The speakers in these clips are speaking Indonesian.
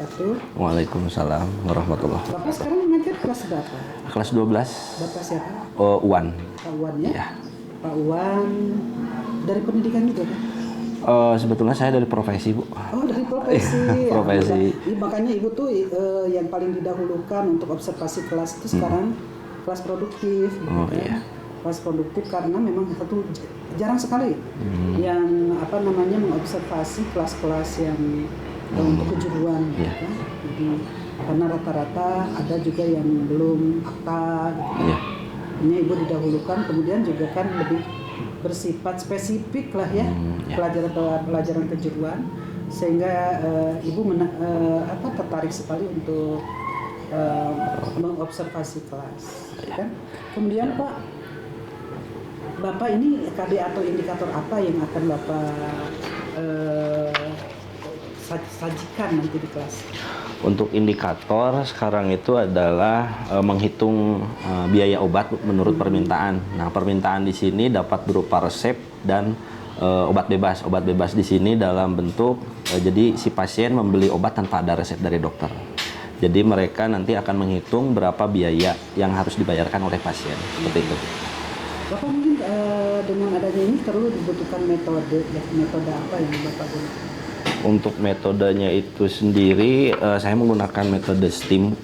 wabarakatuh. Waalaikumsalam warahmatullahi Bapak wabarakatuh. sekarang mengajar kelas berapa? Kelas 12. Bapak siapa? Uwan. Pak Uwan ya? Iya. Pak Uwan dari pendidikan juga kan? Sebetulnya saya dari profesi, Bu. Oh, dari profesi. Profesi. Makanya Ibu tuh yang paling didahulukan untuk observasi kelas itu sekarang kelas produktif. Gitu, Oh, kan? iya. Kelas produktif karena memang satu jarang sekali yang mengobservasi kelas-kelas yang untuk kejuruan. Gitu, Iya. kan? Jadi karena rata-rata ada juga yang belum apa. Gitu, Iya. Ini Ibu didahulukan, kemudian juga kan lebih bersifat spesifik lah ya, Ya. pelajaran kejuruan, sehingga Ibu tertarik sekali untuk mengobservasi kelas, kan? Kemudian Pak, Bapak ini KD atau indikator apa yang akan Bapak sajikan nanti di kelas? Untuk indikator sekarang itu adalah menghitung biaya obat menurut permintaan. Nah, permintaan di sini dapat berupa resep dan obat bebas. Obat bebas di sini dalam bentuk jadi si pasien membeli obat tanpa ada resep dari dokter. Jadi mereka nanti akan menghitung berapa biaya yang harus dibayarkan oleh pasien. Seperti itu. Bapak mungkin dengan adanya ini perlu dibutuhkan metode apa yang Bapak gunakan? Untuk metodenya itu sendiri, saya menggunakan metode STEAM,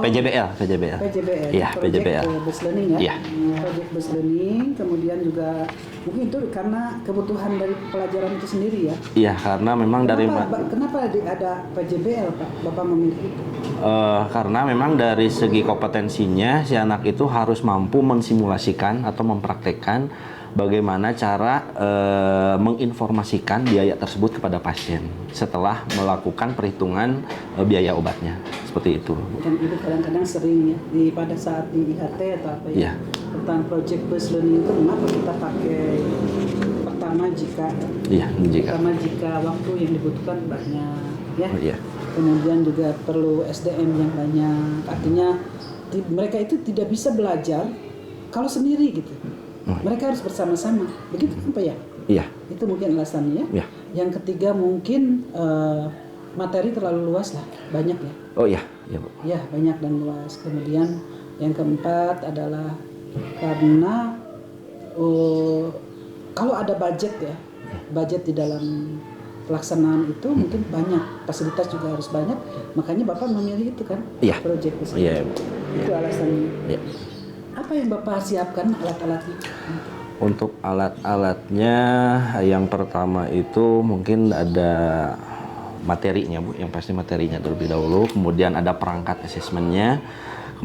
PJBL. Iya, PJBL. Project Based Learning ya? Iya. Project Based Learning, kemudian juga mungkin itu karena kebutuhan dari pelajaran itu sendiri ya? Iya, karena memang Kenapa ada PJBL Pak? Bapak memilih itu? Karena memang dari segi kompetensinya, si anak itu harus mampu mensimulasikan atau mempraktekkan bagaimana cara menginformasikan biaya tersebut kepada pasien setelah melakukan perhitungan biaya obatnya, seperti itu. Dan itu kadang-kadang sering ya, pada saat di IHT atau apa ya, Iya. tentang project based learning itu mengapa kita pakai pertama jika waktu yang dibutuhkan banyak ya. Oh, iya. Kemudian juga perlu SDM yang banyak, artinya mereka itu tidak bisa belajar kalau sendiri gitu. Mereka harus bersama-sama, begitu kan Pak ya? Iya. Itu mungkin alasannya. Iya. Yang ketiga mungkin materi terlalu luas lah, banyak ya. Oh iya, iya Bu. Ya, banyak dan luas. Kemudian yang keempat adalah karena kalau ada budget ya, budget di dalam pelaksanaan itu mungkin banyak, fasilitas juga harus banyak. Makanya Bapak memilih itu kan, Iya. project itu. Iya. Itu alasannya. Iya. Apa yang Bapak siapkan alat-alatnya? Untuk alat-alatnya, yang pertama itu mungkin ada materinya Bu, yang pasti materinya terlebih dahulu, kemudian ada perangkat asesmennya,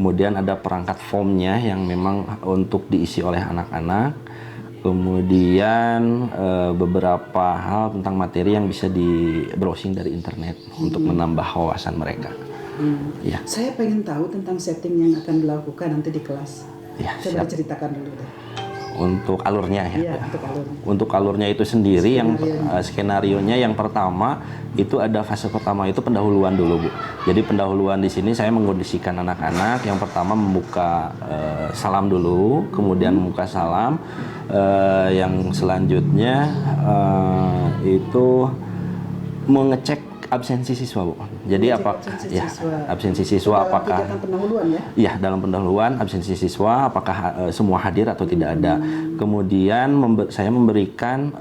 kemudian ada perangkat formnya yang memang untuk diisi oleh anak-anak, kemudian beberapa hal tentang materi yang bisa di browsing dari internet untuk menambah wawasan mereka. Ya. Saya pengen tahu tentang setting yang akan dilakukan nanti di kelas. Ya, Coba siap. diceritakan dulu deh. Untuk alurnya ya. Iya, untuk alurnya. Untuk alurnya itu sendiri skenarionya yang pertama itu ada fase pertama itu pendahuluan dulu Bu. Jadi pendahuluan di sini saya mengkondisikan anak-anak. Yang pertama membuka salam dulu, kemudian membuka salam. Yang selanjutnya itu mengecek absensi siswa Bu. Jadi absensi siswa apakah kegiatan pendahuluan ya? Iya, dalam pendahuluan absensi siswa apakah semua hadir atau tidak ada. Kemudian saya memberikan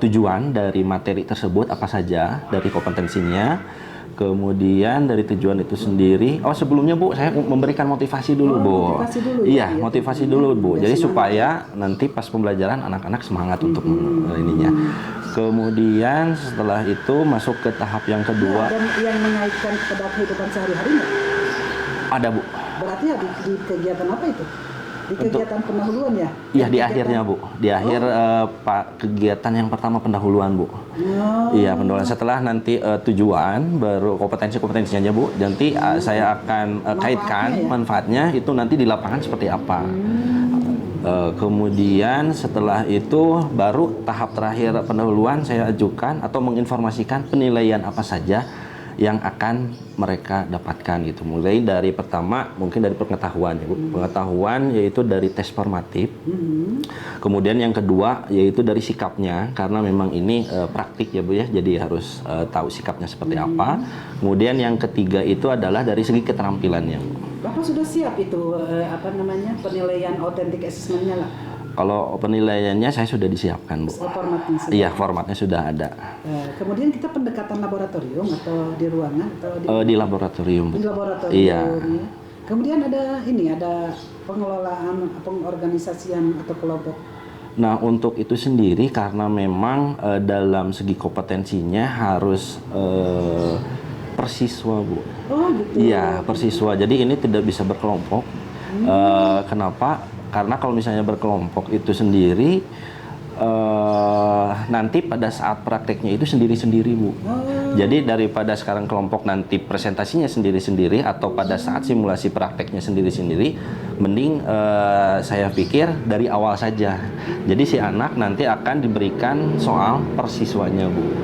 tujuan dari materi tersebut apa saja dari kompetensinya. Kemudian dari tujuan itu sendiri, sebelumnya Bu, saya memberikan motivasi dulu Bu. Motivasi dulu, iya, ya, motivasi dulu Bu. Jadi supaya nanti pas pembelajaran anak-anak semangat untuk ininya. Kemudian setelah itu masuk ke tahap yang kedua. Ada yang mengaitkan kepada kehidupan sehari-hari nggak? Ada Bu. Berarti ya di kegiatan apa itu? Di kegiatan pendahuluan ya? Iya, di akhirnya Bu. Di akhir kegiatan yang pertama pendahuluan Bu. Iya, pendahuluan. Setelah nanti tujuan, baru kompetensinya aja Bu. Nanti saya akan kaitkan manfaatnya itu nanti di lapangan seperti apa. Kemudian setelah itu baru tahap terakhir pendahuluan saya ajukan atau menginformasikan penilaian apa saja yang akan mereka dapatkan gitu. Mulai dari pertama mungkin dari pengetahuan ya Bu. Pengetahuan yaitu dari tes formatif. Kemudian yang kedua yaitu dari sikapnya, karena memang ini praktik ya Bu ya. Jadi harus tahu sikapnya seperti apa. Kemudian yang ketiga itu adalah dari segi keterampilannya Bu. Bapak sudah siap itu penilaian authentic assessment-nya lah? Kalau penilaiannya saya sudah disiapkan Bu. Formatnya sudah. Iya, formatnya sudah ada. Kemudian kita pendekatan laboratorium atau di ruangan atau Di laboratorium Bu. di laboratorium. Iya. Ya. Kemudian ada pengelolaan, pengorganisasian atau kelompok. Nah, untuk itu sendiri karena memang dalam segi kompetensinya harus persiswa Bu. Oh gitu. Iya, persiswa. Jadi ini tidak bisa berkelompok. Kenapa? Karena kalau misalnya berkelompok itu sendiri, nanti pada saat prakteknya itu sendiri-sendiri Bu. Jadi daripada sekarang kelompok nanti presentasinya sendiri-sendiri atau pada saat simulasi prakteknya sendiri-sendiri, mending saya pikir dari awal saja. Jadi si anak nanti akan diberikan soal persiswanya Bu.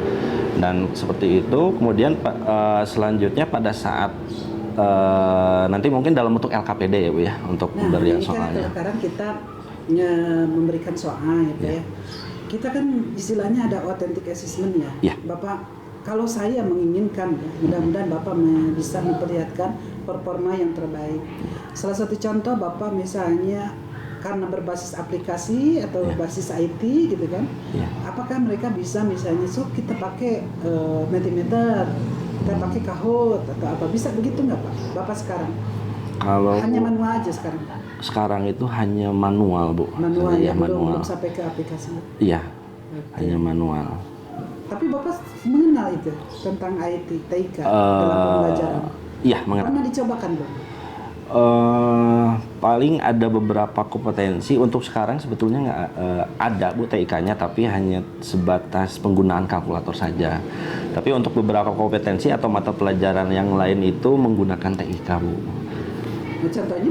Dan seperti itu, kemudian selanjutnya pada saat nanti mungkin dalam bentuk LKPD ya Bu ya, untuk pemberian soalnya. Nah, sekarang kita memberikan soal gitu ya. Kita kan istilahnya ada authentic assessment ya. Bapak, kalau saya menginginkan ya, mudah-mudahan Bapak bisa memperlihatkan performa yang terbaik. Salah satu contoh Bapak misalnya karena berbasis aplikasi atau berbasis IT gitu kan. Apakah mereka bisa misalnya kita pakai Mentimeter, kita pakai Kahoot atau apa, bisa begitu nggak Pak? Bapak sekarang? Kalau hanya manual aja sekarang? Sekarang itu hanya manual Bu. Manual ya, belum sampai ke aplikasi? Iya, hanya manual. Tapi Bapak mengenal itu tentang IT, TIK dalam pembelajaran? Iya, mengenal. Pernah dicobakan belum? Paling ada beberapa kompetensi. Untuk sekarang sebetulnya nggak ada Bu TIK-nya, tapi hanya sebatas penggunaan kalkulator saja. Tapi untuk beberapa kompetensi atau mata pelajaran yang lain itu menggunakan TIK Bu. Contohnya?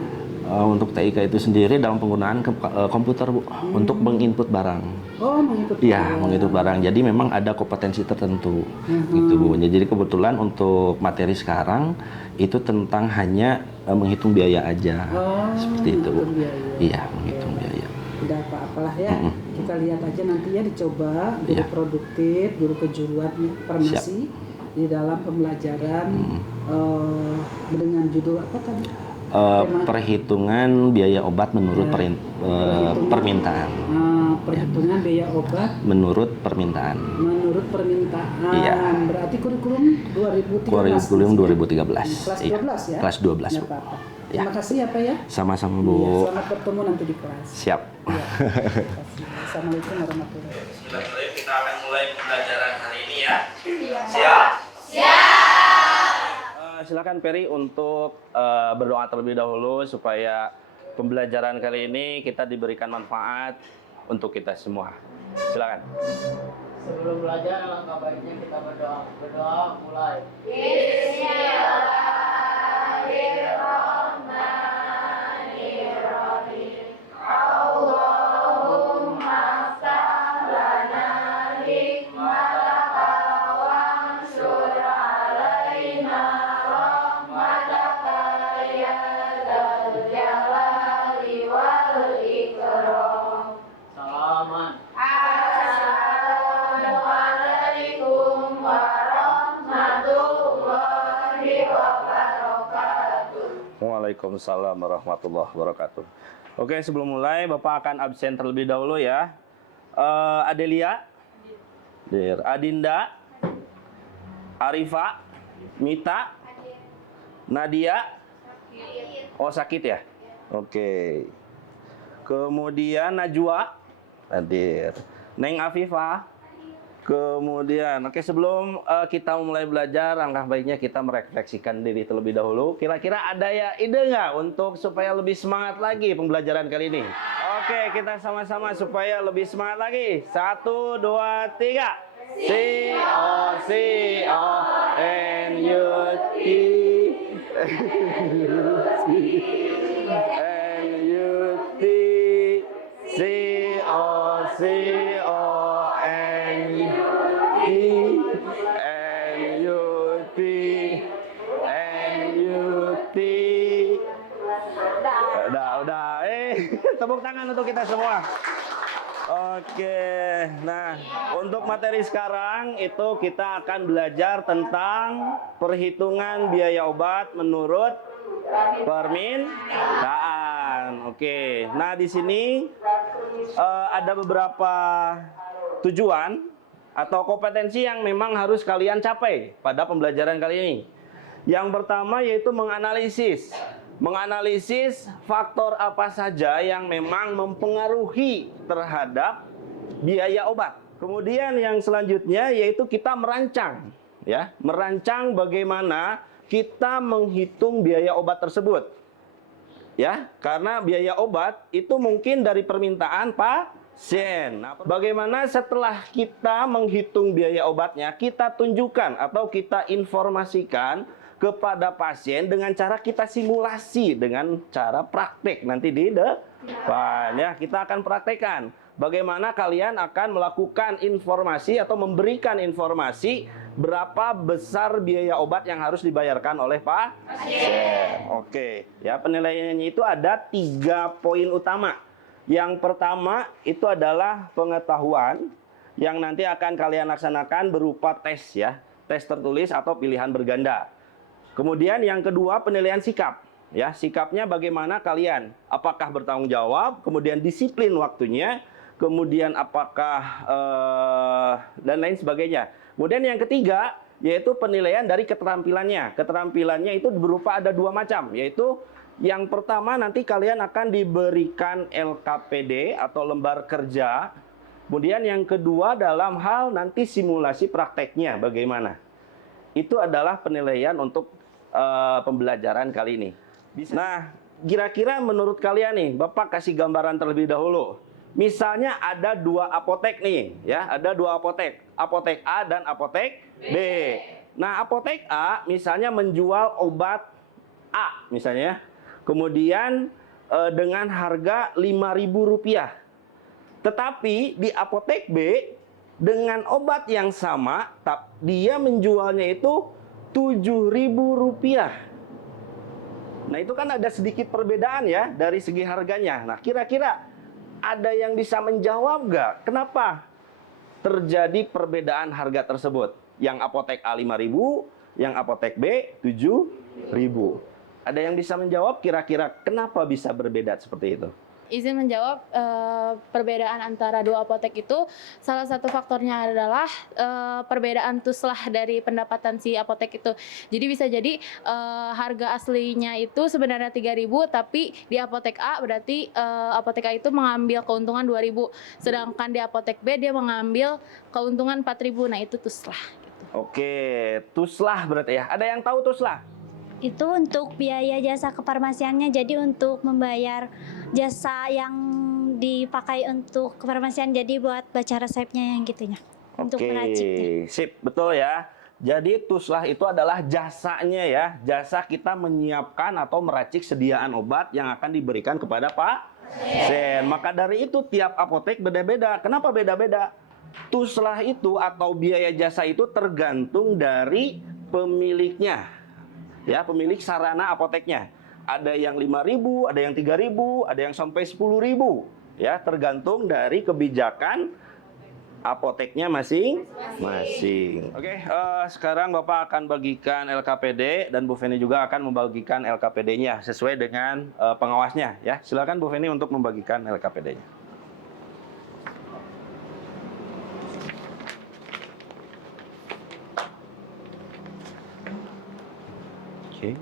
Untuk TIK itu sendiri dalam penggunaan komputer Bu, untuk menginput barang. Oh, menginput barang. Iya, menginput barang. Jadi memang ada kompetensi tertentu gitu Bu. Jadi kebetulan untuk materi sekarang itu tentang hanya menghitung biaya aja. Seperti itu Bu. Biaya. Iya, menghitung biaya. Tidak apa-apalah ya. Kita lihat aja nanti ya, dicoba guru produktif, guru kejuruan farmasi di dalam pembelajaran dengan judul apa tadi? Perhitungan biaya obat menurut permintaan. Perhitungan biaya obat menurut permintaan. Menurut permintaan. Iya. Berarti kurikulum 2013. Kurikulum 2013. Kelas 12 ya? Kelas 12. Ya, Pak. Terima kasih ya Pak ya. Sama-sama Bu. Iya, selamat bertemu nanti di kelas. Siap. Ya, Assalamualaikum warahmatullahi wabarakatuh. Kita akan mulai pembelajaran hari ini ya. Siap. Silakan Peri untuk berdoa terlebih dahulu supaya pembelajaran kali ini kita diberikan manfaat untuk kita semua. Silakan. Sebelum belajar, alangkah baiknya kita berdoa. Berdoa mulai. Bismillahirrahmanirrahim. Allahumma aftah lana hikmataka wanshur alaina rahmataka ya dzal jalali wal ikram. Salaman. Assalamualaikum warahmatullahi wabarakatuh. Waalaikumsalam warahmatullahi wabarakatuh. Oke, sebelum mulai Bapak akan absen terlebih dahulu ya. Adelia, Adinda, Arifa, Mita, Nadia. Oh, sakit ya? Oke. Kemudian Najwa hadir. Neng Afifah. Kemudian, oke, sebelum kita mulai belajar, langkah baiknya kita merefleksikan diri terlebih dahulu. Kira-kira ada ya ide nggak untuk supaya lebih semangat lagi pembelajaran kali ini? Oke, kita sama-sama supaya lebih semangat lagi. 1, 2, 3. C-O-C-O-N-U-T N-U-T C-O-C-O-N-U-T tepuk tangan untuk kita semua. Oke, nah untuk materi sekarang itu kita akan belajar tentang perhitungan biaya obat menurut permintaan. Oke, nah di sini ada beberapa tujuan atau kompetensi yang memang harus kalian capai pada pembelajaran kali ini. Yang pertama yaitu menganalisis. Menganalisis faktor apa saja yang memang mempengaruhi terhadap biaya obat. Kemudian yang selanjutnya yaitu kita merancang, ya, merancang bagaimana kita menghitung biaya obat tersebut. Ya, karena biaya obat itu mungkin dari permintaan pasien. Nah, bagaimana setelah kita menghitung biaya obatnya, kita tunjukkan atau kita informasikan kepada pasien dengan cara kita simulasi dengan cara praktek nanti di depan, ya, kita akan praktekkan bagaimana kalian akan melakukan informasi atau memberikan informasi berapa besar biaya obat yang harus dibayarkan oleh pasien. Oke, ya, penilaiannya itu ada 3 poin utama. Yang pertama itu adalah pengetahuan yang nanti akan kalian laksanakan berupa tes, ya, tes tertulis atau pilihan berganda. Kemudian yang kedua penilaian sikap, ya, sikapnya bagaimana kalian, apakah bertanggung jawab, kemudian disiplin waktunya, kemudian apakah dan lain sebagainya. Kemudian yang ketiga yaitu penilaian dari keterampilannya. Keterampilannya itu berupa ada 2 macam, yaitu yang pertama nanti kalian akan diberikan LKPD atau lembar kerja. Kemudian yang kedua dalam hal nanti simulasi prakteknya bagaimana. Itu adalah penilaian untuk pembelajaran kali ini. Nah, kira-kira menurut kalian nih, Bapak kasih gambaran terlebih dahulu. Misalnya ada 2 apotek nih, ya, ada 2 apotek, apotek A dan apotek B. Nah, apotek A misalnya menjual obat A misalnya, kemudian dengan harga Rp5.000. Tetapi di apotek B dengan obat yang sama, dia menjualnya itu Rp7.000. Nah, itu kan ada sedikit perbedaan, ya, dari segi harganya. Nah, kira-kira ada yang bisa menjawab nggak? Kenapa terjadi perbedaan harga tersebut? Yang apotek A Rp5.000, yang apotek B Rp7.000. Ada yang bisa menjawab kira-kira kenapa bisa berbeda seperti itu? Izin menjawab, perbedaan antara 2 apotek itu salah satu faktornya adalah perbedaan tuslah dari pendapatan si apotek itu. Jadi bisa jadi harga aslinya itu sebenarnya Rp3.000, tapi di apotek A berarti apotek A itu mengambil keuntungan Rp2.000, sedangkan di apotek B dia mengambil keuntungan Rp4.000. Nah, itu tuslah. Gitu. Oke, tuslah berarti, ya. Ada yang tahu tuslah? Itu untuk biaya jasa kefarmasiannya, jadi untuk membayar jasa yang dipakai untuk kefarmasian, jadi buat baca resepnya yang gitunya. Untuk meraciknya. Sip, betul ya. Jadi tuslah itu adalah jasanya, ya, jasa kita menyiapkan atau meracik sediaan obat yang akan diberikan kepada pasien. Maka dari itu tiap apotek beda-beda. Kenapa beda-beda? Tuslah itu atau biaya jasa itu tergantung dari pemiliknya. Ya, pemilik sarana apoteknya. Ada yang Rp5.000, ada yang Rp3.000, ada yang sampai Rp10.000. Ya, tergantung dari kebijakan apoteknya masing-masing. Oke, sekarang Bapak akan bagikan LKPD dan Bu Feni juga akan membagikan LKPD-nya sesuai dengan pengawasnya. Ya, silakan Bu Feni untuk membagikan LKPD-nya. Oke.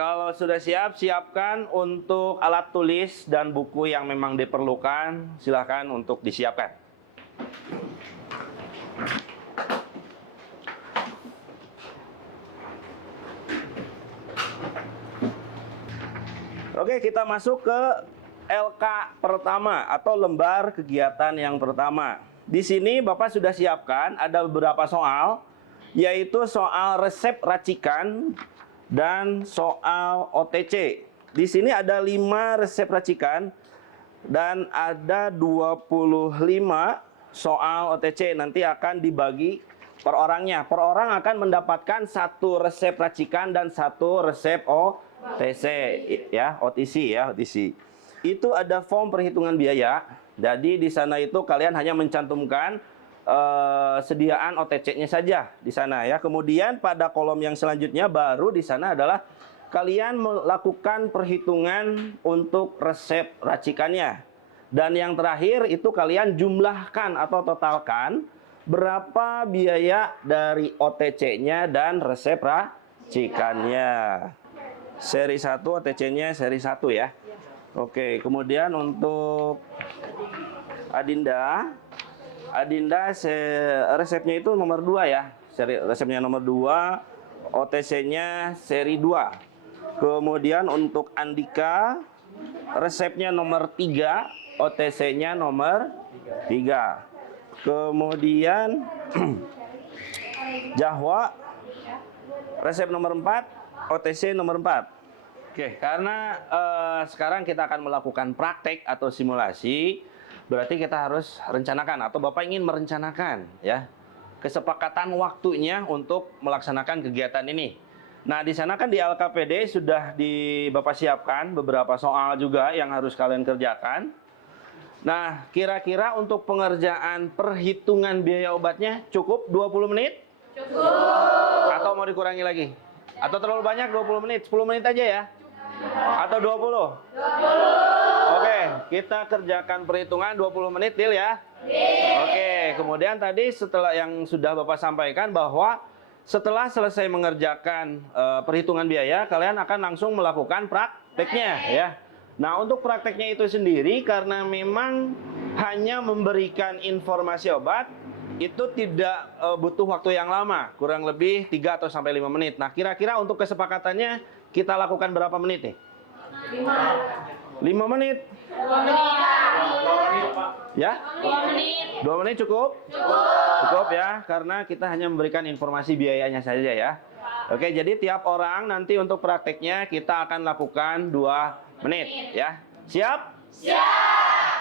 Kalau sudah siap, siapkan untuk alat tulis dan buku yang memang diperlukan. Silahkan untuk disiapkan. Oke, kita masuk ke LK pertama atau lembar kegiatan yang pertama. Di sini Bapak sudah siapkan ada beberapa soal yaitu soal resep racikan dan soal OTC. Di sini ada 5 resep racikan dan ada 25 soal OTC. Nanti akan dibagi per orangnya. Per orang akan mendapatkan 1 resep racikan dan 1 resep OTC ya, OTC ya, OTC. Itu ada form perhitungan biaya. Jadi di sana itu kalian hanya mencantumkan sediaan OTC-nya saja di sana ya. Kemudian pada kolom yang selanjutnya baru di sana adalah kalian melakukan perhitungan untuk resep racikannya. Dan yang terakhir itu kalian jumlahkan atau totalkan berapa biaya dari OTC-nya dan resep racikannya. Seri 1 OTC-nya seri 1 ya. Oke, kemudian untuk Adinda resepnya itu nomor 2 ya. Resepnya nomor 2, OTC-nya seri 2. Kemudian untuk Andika resepnya nomor 3, OTC-nya nomor 3. Kemudian Jahwa resep nomor 4, OTC nomor 4. Oke, karena sekarang kita akan melakukan praktek atau simulasi, berarti kita harus rencanakan atau Bapak ingin merencanakan ya kesepakatan waktunya untuk melaksanakan kegiatan ini. Nah, di sana kan di LKPD sudah Bapak siapkan beberapa soal juga yang harus kalian kerjakan. Nah, kira-kira untuk pengerjaan perhitungan biaya obatnya cukup 20 menit? Cukup. Atau mau dikurangi lagi? Atau terlalu banyak 20 menit? 10 menit aja ya? Atau 20? 20. Oke, kita kerjakan perhitungan 20 menit, deal ya? Deal. Oke, kemudian tadi setelah yang sudah Bapak sampaikan bahwa setelah selesai mengerjakan perhitungan biaya, kalian akan langsung melakukan prakteknya ya. Nah, untuk prakteknya itu sendiri karena memang hanya memberikan informasi obat, itu tidak butuh waktu yang lama, kurang lebih 3 atau sampai 5 menit. Nah, kira-kira untuk kesepakatannya kita lakukan berapa menit nih? 5 menit. 2 menit. Ya? 2 menit. 2 menit cukup? Cukup ya, karena kita hanya memberikan informasi biayanya saja ya. Oke, jadi tiap orang nanti untuk prakteknya kita akan lakukan 2 menit ya. Siap? Siap.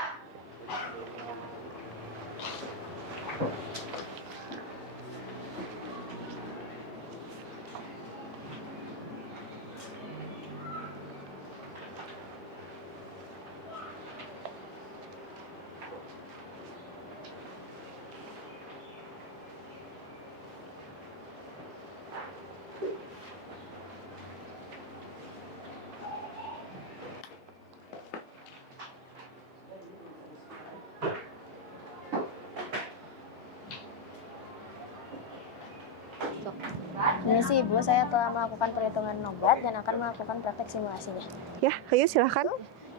Ini sih Ibu, saya telah melakukan perhitungan obat dan akan melakukan praktek simulasinya. Ya, ayo silahkan.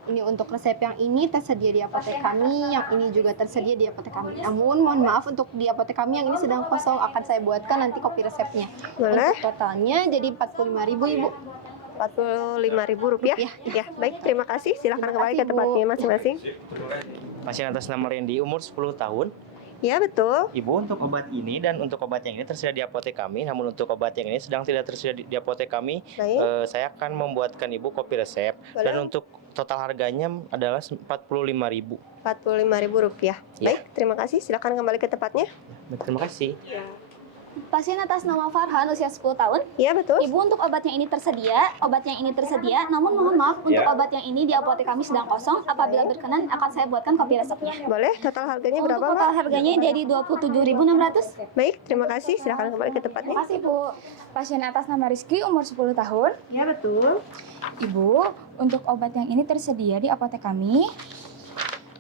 Ini untuk resep yang ini tersedia di apotek kami, yang ini juga tersedia di apotek kami. Namun mohon maaf untuk di apotek kami yang ini sedang kosong, akan saya buatkan nanti kopi resepnya. Boleh. Untuk totalnya jadi 45.000 Ibu. 45.000 rupiah. Ya, baik, terima kasih. Silahkan kembali ke tempatnya masing-masing. Pasien atas nama Randy, umur 10 tahun. Ya, betul. Ibu, untuk obat ini dan untuk obat yang ini tersedia di apotek kami. Namun untuk obat yang ini sedang tidak tersedia di apotek kami. Saya akan membuatkan Ibu kopi resep. Boleh. Dan untuk total harganya adalah 45.000. 45.000 rupiah. Ya. Baik, terima kasih. Silahkan kembali ke tempatnya. Terima kasih. Pasien atas nama Farhan, usia 10 tahun. Ya, betul. Ibu, untuk obat yang ini tersedia, namun mohon maaf untuk obat yang ini di apotek kami sedang kosong. Apabila berkenan akan saya buatkan kopi resepnya. Boleh, total harganya berapa, Untuk Mbak? total harganya jadi 27.600. Baik, terima kasih. Silahkan kembali ke tempatnya. Terima kasih, Bu. Pasien atas nama Rizky, umur 10 tahun. Ya, betul. Ibu, untuk obat yang ini tersedia di apotek kami.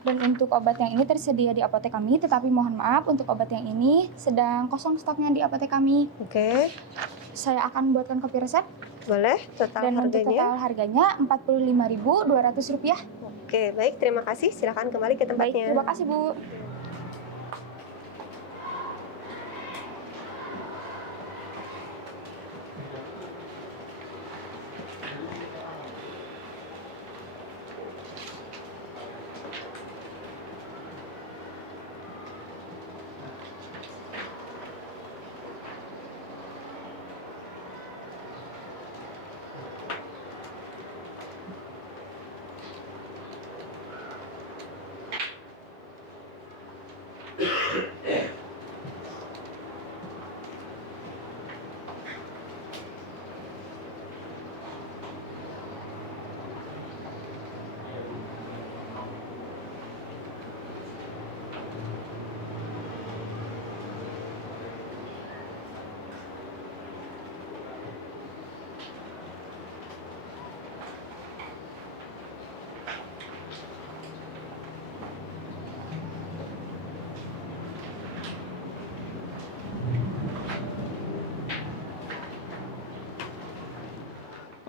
Dan untuk obat yang ini tersedia di apotek kami, tetapi mohon maaf untuk obat yang ini sedang kosong stoknya di apotek kami. Oke. Saya akan buatkan kopi resep. Boleh, total Dan untuk harganya. total harganya Rp45.200. Oke, baik, terima kasih. Silahkan kembali ke Baik, tempatnya. terima kasih Bu.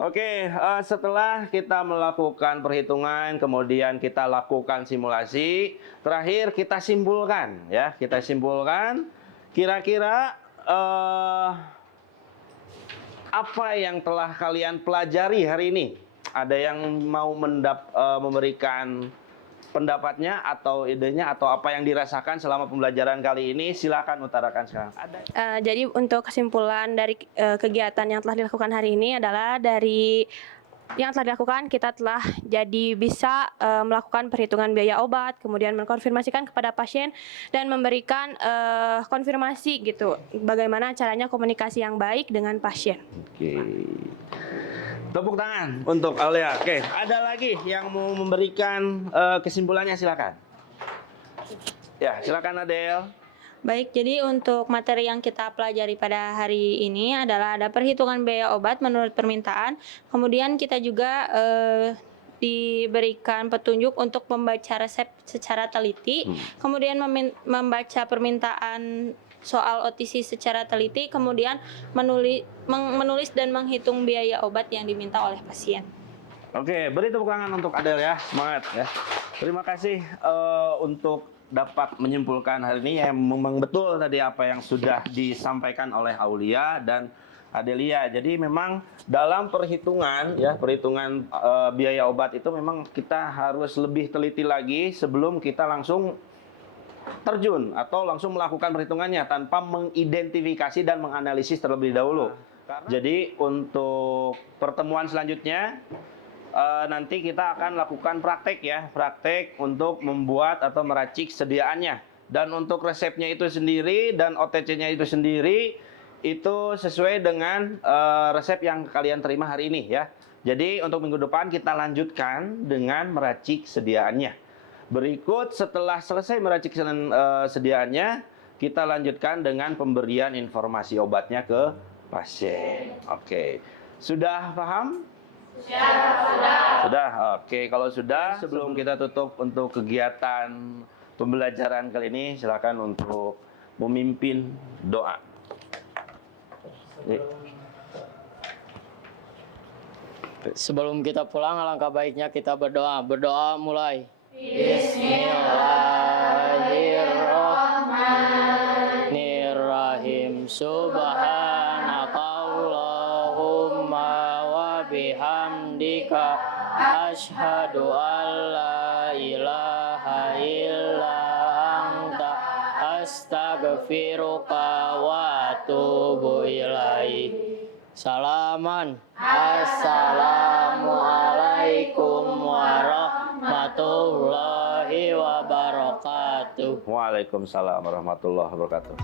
Oke, setelah kita melakukan perhitungan, kemudian kita lakukan simulasi, terakhir kita simpulkan, ya. Kita simpulkan, kira-kira apa yang telah kalian pelajari hari ini? Ada yang mau memberikan pendapatnya atau idenya atau apa yang dirasakan selama pembelajaran kali ini? Silakan utarakan sekarang. Jadi untuk kesimpulan dari kegiatan yang telah dilakukan hari ini adalah dari yang telah dilakukan kita telah jadi bisa melakukan perhitungan biaya obat, kemudian mengkonfirmasikan kepada pasien dan memberikan konfirmasi gitu bagaimana caranya komunikasi yang baik dengan pasien. Oke. Tepuk tangan untuk Aulia. Oke, ada lagi yang mau memberikan kesimpulannya, silakan. Ya, silakan Adel. Baik, jadi untuk materi yang kita pelajari pada hari ini adalah ada perhitungan biaya obat menurut permintaan. Kemudian kita juga diberikan petunjuk untuk membaca resep secara teliti. Kemudian membaca permintaan soal OTC secara teliti, kemudian menulis dan menghitung biaya obat yang diminta oleh pasien. Oke, beri tepuk tangan untuk Adel ya, semangat ya. Terima kasih untuk dapat menyimpulkan hari ini yang memang betul tadi apa yang sudah disampaikan oleh Aulia dan Adelia. Jadi memang dalam perhitungan ya, perhitungan biaya obat itu memang kita harus lebih teliti lagi sebelum kita langsung terjun atau langsung melakukan perhitungannya tanpa mengidentifikasi dan menganalisis terlebih dahulu. Jadi untuk pertemuan selanjutnya nanti kita akan lakukan praktek ya, praktek untuk membuat atau meracik sediaannya. Dan untuk resepnya itu sendiri dan OTC-nya itu sendiri itu sesuai dengan resep yang kalian terima hari ini ya. Jadi untuk minggu depan kita lanjutkan dengan meracik sediaannya. Berikut setelah selesai meracik sediaannya, kita lanjutkan dengan pemberian informasi obatnya ke pasien. Oke, sudah paham? Sudah. Oke, kalau sudah, sebelum kita tutup untuk kegiatan pembelajaran kali ini, silakan untuk memimpin doa. Sebelum kita pulang, alangkah baiknya kita berdoa. Berdoa mulai. Bismillahirrahmanirrahim. Subhanakallahumma wa bihamdika asyhadu an la ilaha illa anta astaghfiruka wa atubu ilaik. Salaman. Assalamualaikum warahmatullahi wabarakatuh. Waalaikumsalam warahmatullahi wabarakatuh.